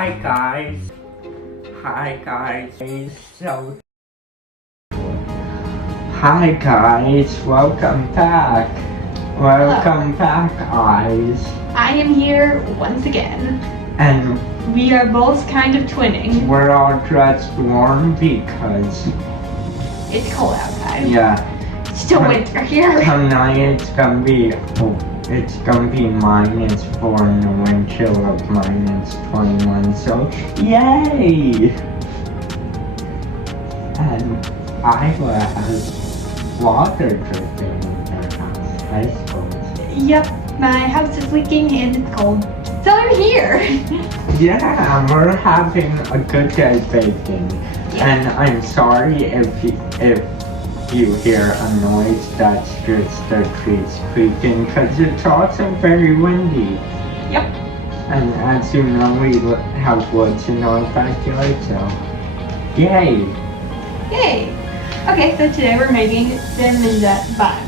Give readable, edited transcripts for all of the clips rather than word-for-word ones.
Hi guys. Hi guys. So Hi guys, welcome back. Welcome back guys. I am here once again. And We are both kind of twinning. we're all dressed warm because It's cold outside. yeah, It's still winter here. tonight it's gonna be -4 and the wind chill of -21, so yay! And Iowa has water dripping in her house, I suppose. Yep, my house is leaking and it's cold. So I'm here. Yeah, we're having a good day baking. And I'm sorry if you hear a noise, that's just the trees creaking because it's also very windy. Yep. And as you know, we have woods in our backyard, so yay! Yay. Okay, so today we're making cinnamon bun.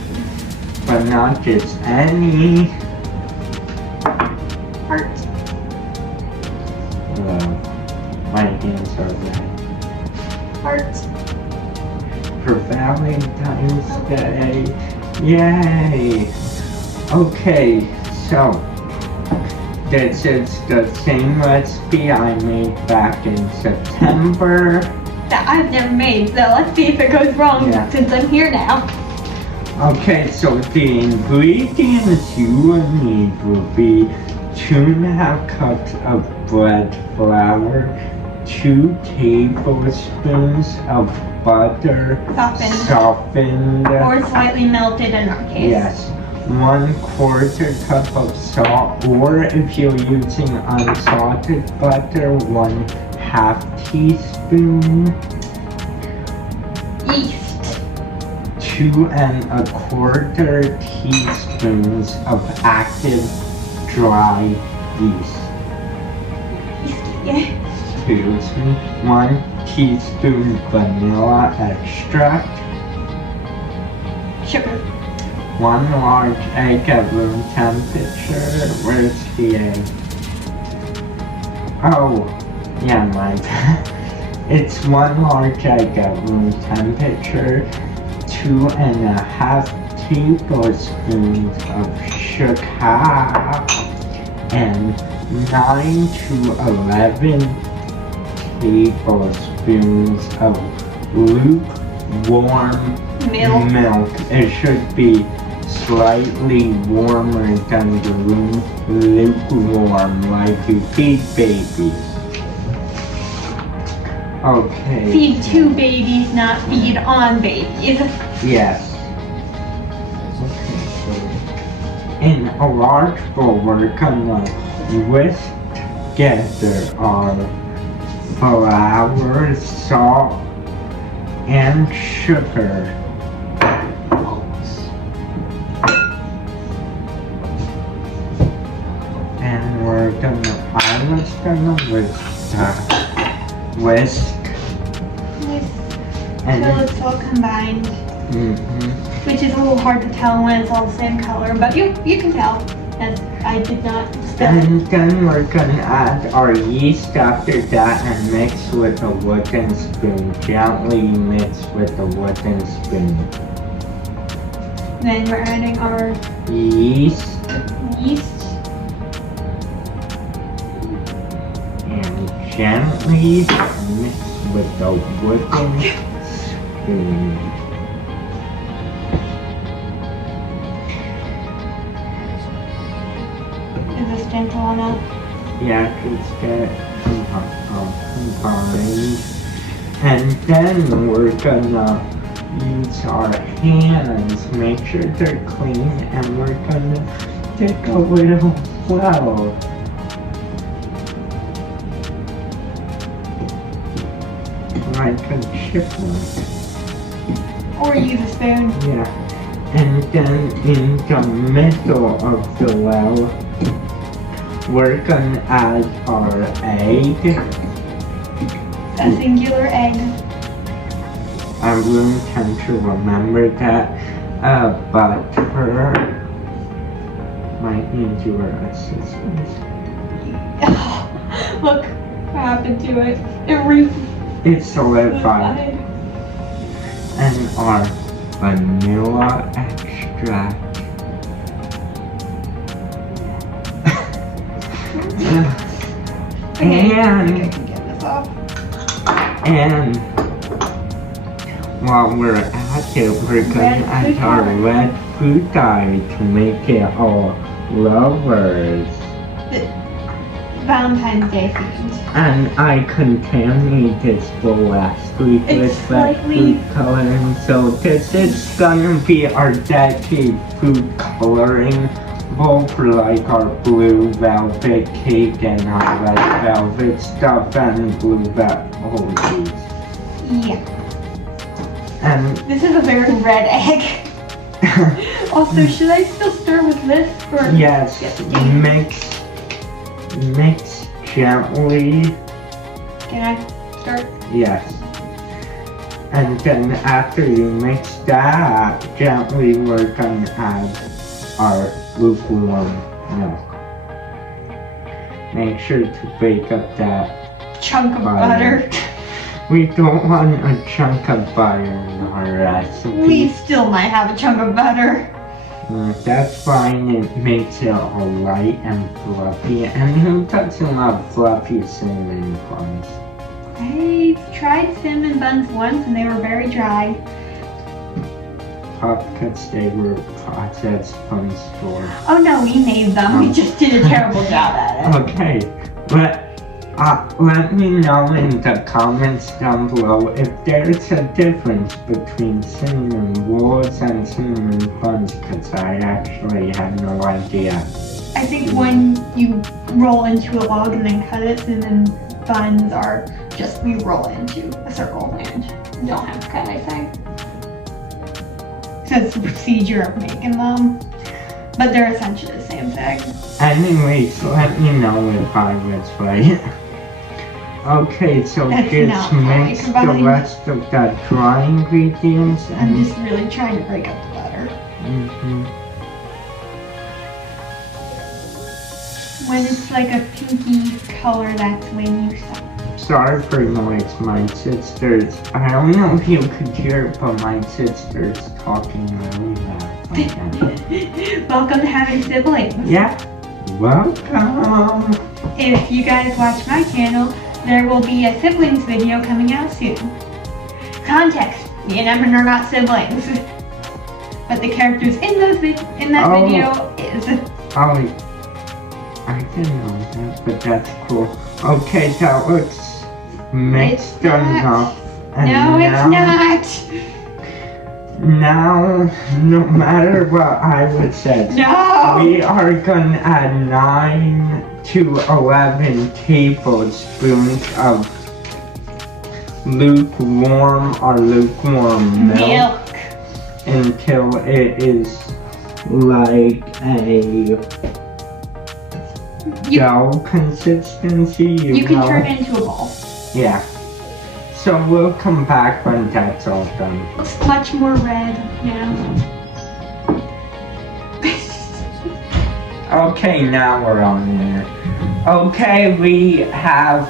But not just any. Heart. My hands are red. Heart. For Valentine's Day. Yay! Okay, so this is the same recipe I made back in September. That I've never made, so let's see if it goes wrong Yeah. since I'm here now. Okay, so the ingredients you will need will be 2½ cups of bread flour, 2 tablespoons of butter, softened, Or slightly melted in our case. yes, 1/4 cup of salt, or if you're using unsalted butter, 1/2 teaspoon, Yeast. 2¼ teaspoons of active dry yeast. Yeasty. Excuse me. 1 teaspoon vanilla extract. Sugar. 1 large egg at room temperature. Where's the egg? Oh, yeah, my bad. It's 1 large egg at room temperature, 2½ tablespoons of sugar, and 9 to 11 tablespoons of lukewarm milk. It should be slightly warmer than the room lukewarm, like you feed babies. Okay. Feed to babies, not feed on babies. Yes. Okay, so in a large bowl, we're gonna whisk together our flour, salt, and sugar. And I was gonna whisk. Until it's all combined. Mm-hmm. Which is a little hard to tell when it's all the same color, but you can tell, as I did not spill it. And then we're gonna add our yeast after that and mix with a wooden spoon. Gently mix with a wooden spoon. Then we're adding our Yeast yeast. and gently mix with a wooden spoon. Is this gentle enough? Yeah, just get combined. And then we're gonna use our hands, make sure they're clean, and we're gonna take a little flour. Like a chipmunk. Or use a spoon. Yeah. And then in the middle of the well, we're gonna add our egg. A singular egg. I will tend to remember that. Butter. Might need your assistance. Look, happened to it? It It's solidified. And our vanilla extract. Okay, I think I And can get this off. And while we're at it, we're gonna Red add food our dye. red food dye to make it all lovers. Valentine's Day themed. And I contaminated this bowl last week It's with red slightly- food coloring, so this is gonna be our decade food coloring bowl for like our blue velvet cake and our red velvet stuff and blue velvet. Yeah. And This is a very red egg. Also, should I still stir with this or? yes, Yes. mix gently. Can I start? Yes. And then after you mix that gently, we're gonna add our lukewarm milk. Make sure to break up that. Chunk of Butter. butter. We don't want a chunk of butter in our recipe. We still might have a chunk of butter. That's fine, it makes it all light and fluffy. And who doesn't love fluffy cinnamon buns? I tried cinnamon buns once and they were very dry. Because they were processed from store. Oh no, we made them. We just did a terrible job at it. Okay, let me know in the comments down below if there's a difference between cinnamon rolls and cinnamon buns, because I actually have no idea. I think when you roll into a log and then cut it, cinnamon buns are just we roll into a circle and you don't have to cut anything. So it's the procedure of making them, but they're essentially the same thing. Anyways, let me know if I was right. Okay, so That's just not right, mix the combined. rest of the dry ingredients I'm and just really trying to break up the butter. Mhm. When it's like a pinky color, that's when you stop. Sorry for noise, my sisters. I don't know if you could hear it, but my sister's talking really loud. Okay. Welcome to having siblings. Yeah, welcome. If you guys watch my channel, there will be a siblings video coming out soon. Context, me and Evan are not siblings. But the characters in that Oh. video is. Oh, I didn't know that, but that's cool. Okay, that looks mixed It's not. enough. And No, now, it's Now, no matter what I would say, not. No! we are gonna add 9 to 11 tablespoons of lukewarm milk Milk. until it is like a You, dough consistency. you can know? turn it into a ball. Yeah. So we'll come back when that's all done. It's much more red now. Okay, now we're on there. Okay, we have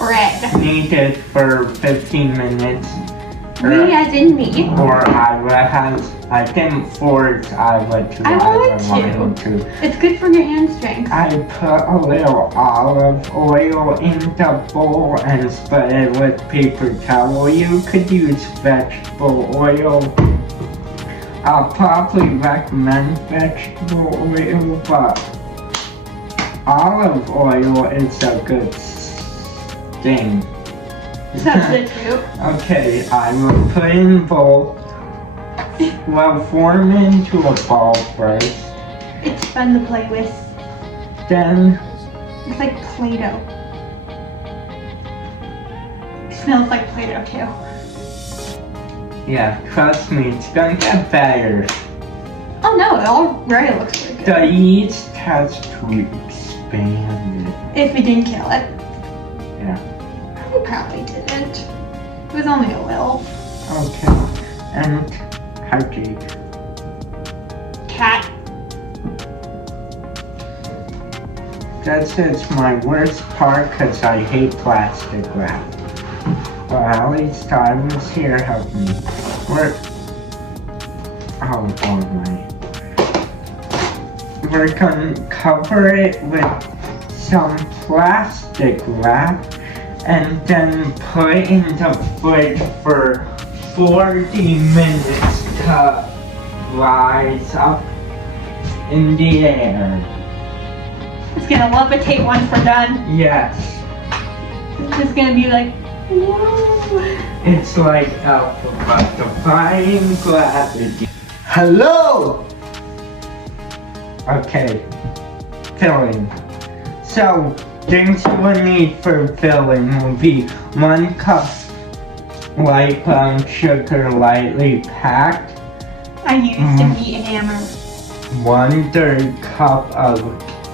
Red. kneaded for 15 minutes. Me as in me. Or Ira has, I think force Ira to I want Ira to. to. It's good for your hand strength. I put a little olive oil in the bowl and spread it with paper towel. You could use vegetable oil. I'll probably recommend vegetable oil, but olive oil is a good thing. Substitute. Okay, I will put in bowl. Well, form into a ball first. It's fun to play with. Then, It's like Play-Doh. It smells like Play-Doh too. yeah, trust me, it's gonna get better. Oh no, it already looks really good. The yeast has to expand it. If we didn't kill it. Yeah. We probably didn't. It was only a little. Okay. And Haji. Cat. this is my worst part because I hate plastic wrap. But at least I was here helping me. We're gonna cover it with some plastic wrap and then put it in the fridge for 40 minutes to rise up in the air. It's gonna levitate once we're done. Yes. It's just gonna be like, whoa. It's like defying gravity. Hello! Okay, filling. So, things you will need for filling will be 1 cup light brown sugar lightly packed, I used a meat hammer. 1/3 cup of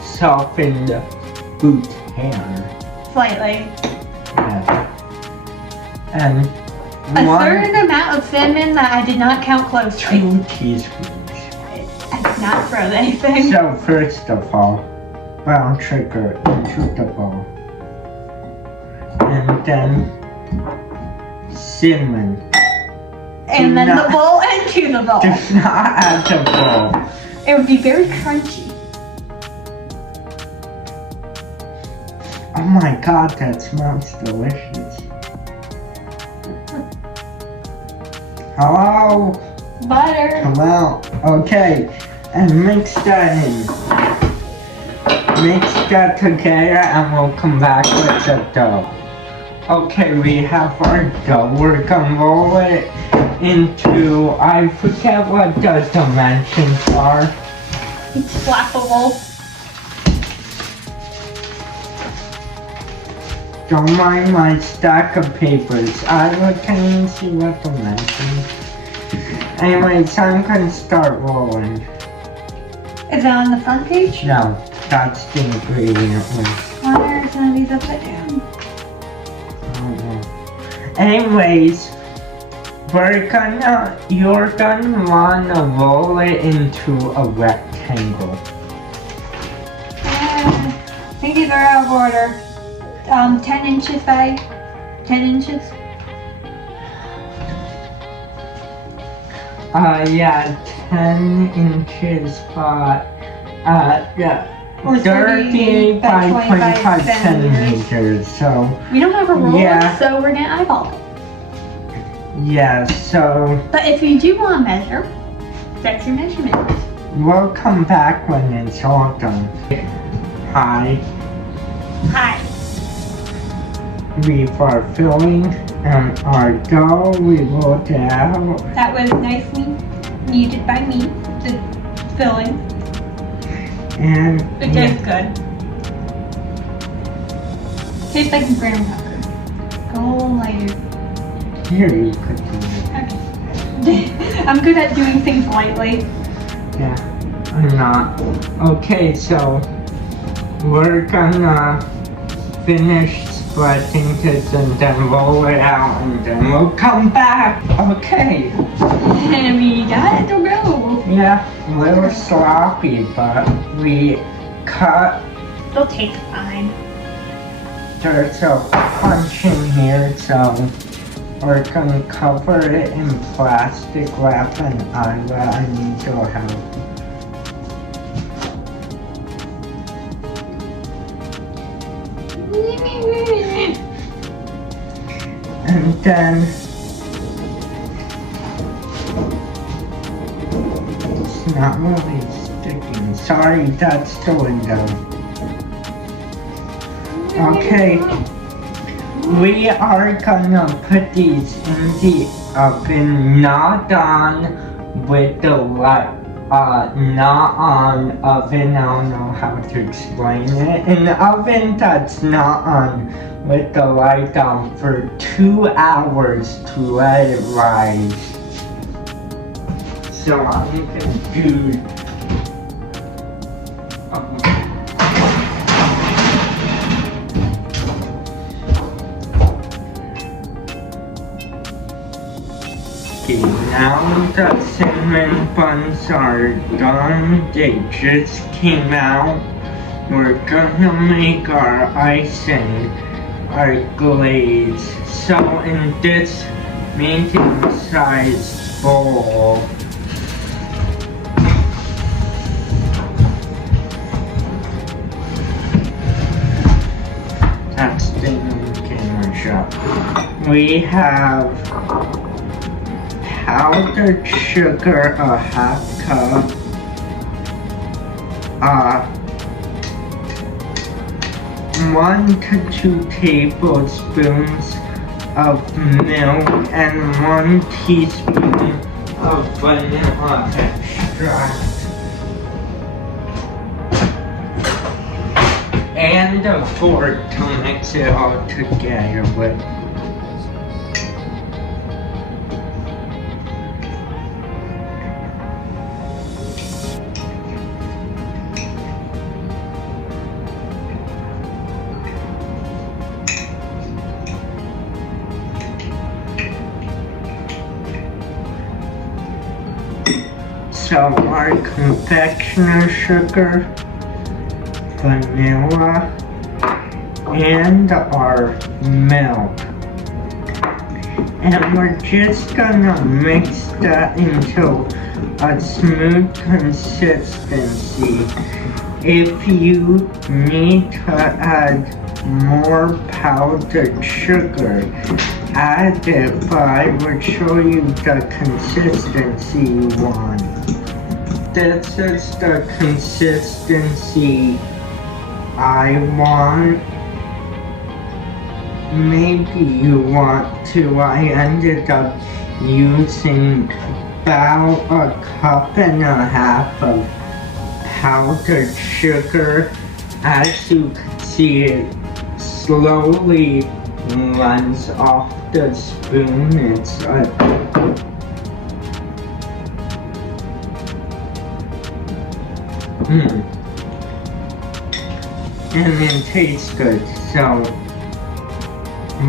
softened boot hair, Slightly. and A certain amount of cinnamon that I did not count closely. 2 teaspoons. I did not throw anything. So first of all, brown sugar into the bowl, and then cinnamon. And then the bowl into the bowl. Do not add the bowl. It would be very crunchy. Oh my god, that smells delicious. Hello? Butter. Come out. Okay, and mix that in. Mix that together and we'll come back with the dough. Okay, we have our dough. We're gonna roll it into, I forget what the dimensions are. It's flappable. Don't mind my stack of papers. I can't even see what dimensions. Anyways, I'm gonna start rolling. Is that on the front page? No, that's the ingredient list. Why are some of these upside down? Anyways, you're gonna wanna roll it into a rectangle. I think these are out of order. 10 inches by 10 inches. Yeah, 10 inches by, yeah. Or 38 by 25 centimeters, so. We don't have a ruler, Yeah. so we're gonna eyeball it. Yeah, so But if you do want to measure, that's your measurement. we'll come back when it's all done. Hi, Hi. we are filling our dough. We rolled it out. That was nicely kneaded by me, the filling. And It tastes good. Tastes like graham cracker. Go a little lighter. here you could do it. Okay. I'm good at doing things lightly. Yeah, I'm not. Okay, so we're gonna finish spreading this and then roll it out and then we'll come back. Okay. And we got it to go. Yeah, a little sloppy, but we cut. It'll taste fine. There's a punch in here, so we're gonna cover it in plastic wrap and I need your help. And then it's not really sticking. Sorry, that's the window. Okay, we are gonna put these in the oven, not on with the light, not on oven, I don't know how to explain it. An oven that's not on with the light on for 2 hours to let it rise. So I'm gonna do okay, now the cinnamon buns are done. They just came out. we're gonna make our icing, our glaze. So in this medium-sized bowl, that's the camera shot. We have powdered sugar, a half cup, 1 to 2 tablespoons of milk, and 1 teaspoon of vanilla extract. And a fork to mix it all together with. So our confectioner sugar, vanilla, and our milk. And we're just gonna mix that into a smooth consistency. If you need to add more powdered sugar, add it, but I would show you the consistency you want. This is the consistency I want. Maybe you want to. I ended up using about 1.5 cups of powdered sugar. As you can see, it slowly runs off the spoon. It's and it tastes good. So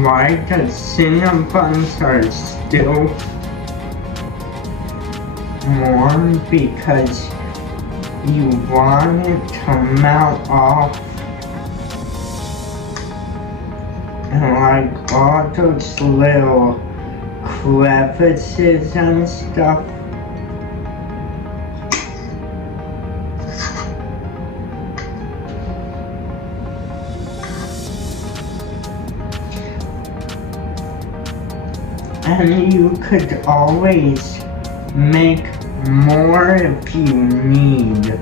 why the Cinnabons are still warm? Because you want it to melt off, and like all those little crevices and stuff. And you could always make more if you need.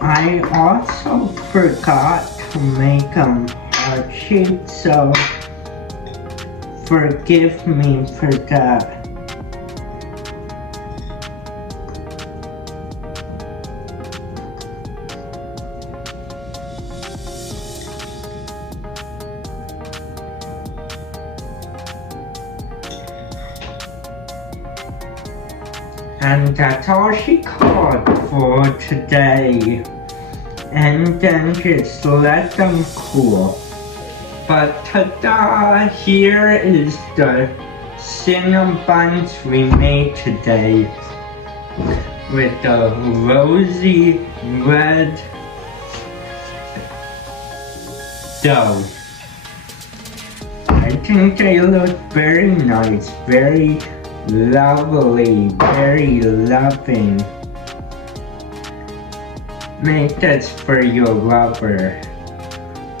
I also forgot to make them heart-shaped, so forgive me for that. And that's all she called for today. And then just let them cool. But ta-da! Here is the Cinnabons we made today with the rosy red dough. I think they look very nice, very lovely, very loving. Make this for your lover,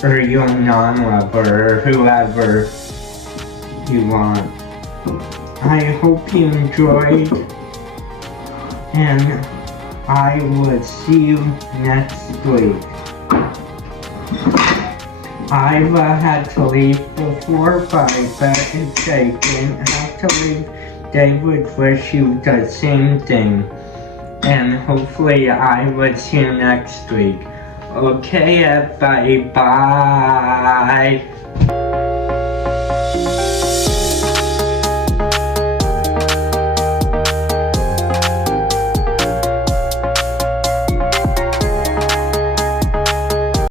or your non-lover, or whoever you want. I hope you enjoyed, and I will see you next week. I had to leave before 5, but if I didn't have to leave, they would wish you the same thing. And hopefully I will see you next week. Okay, everybody, bye.